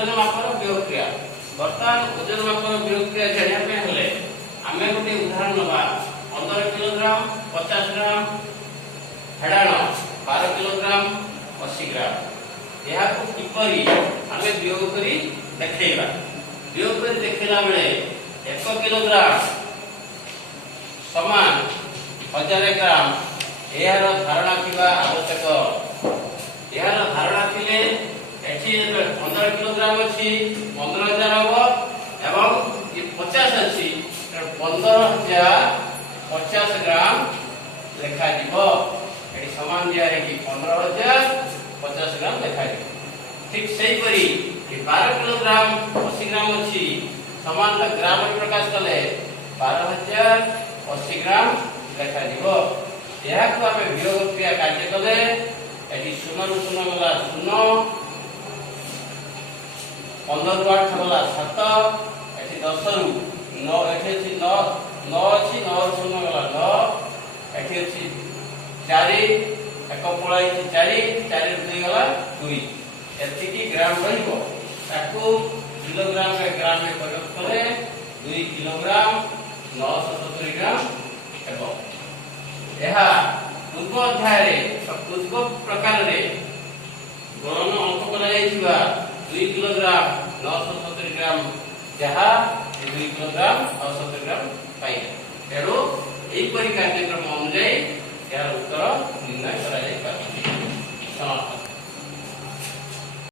ओजन मापर वियोग क्रिया बर्तमान ओजन मापर वियोग क्रिया जानिया पे हले आमे गोटे उदाहरण नबा 15 किलोग्राम 50 ग्राम हेडाण 12 किलोग्राम 80 ग्राम यह को किपरि आमे वियोग करी देखैबा वियोग करी देखैला बेले 1 किलोग्राम समान 1000 ग्राम यार धारणा थिबा आवश्यक यार धारणा थिले एठी 15 किलोग्राम अछि 15000 हबो एवं ये 50 अछि 15000 50 ग्राम लेखा दिबो एठी समान दिया है कि 15000 50 ग्राम लेखा दिबो ठीक सही परी ये 12 किलोग्राम 80 ग्राम अछि समान ग्राम में प्रकाश कले 12000 80 ग्राम लेखा दिबो यह को आमे वियोग क्रिया कार्य कले एठी 0 रु 0 गला 0 15 रु 8 गला 7 एठी 10 रु 9 एठी अछि 9 9 अछि 9 रु 0 गला 9 एठी अछि 4 एक पळाई 4 4 रु 2 गला 2 एठी की ग्राम रहिबो ताकू किलोग्राम के ग्राम में परिवर्तित करे 2 किलोग्राम 970 ग्राम हेबो यह पूर्व अध्याय पूर्व प्रकार रे गणन अंक करा जायतिबा 2 किलोग्राम 970 ग्राम जहा 2 किलोग्राम 970 ग्राम पाई तेरो एई परि कार्यक्रम अनुसार यार उत्तर निर्णय करा जाय पारे।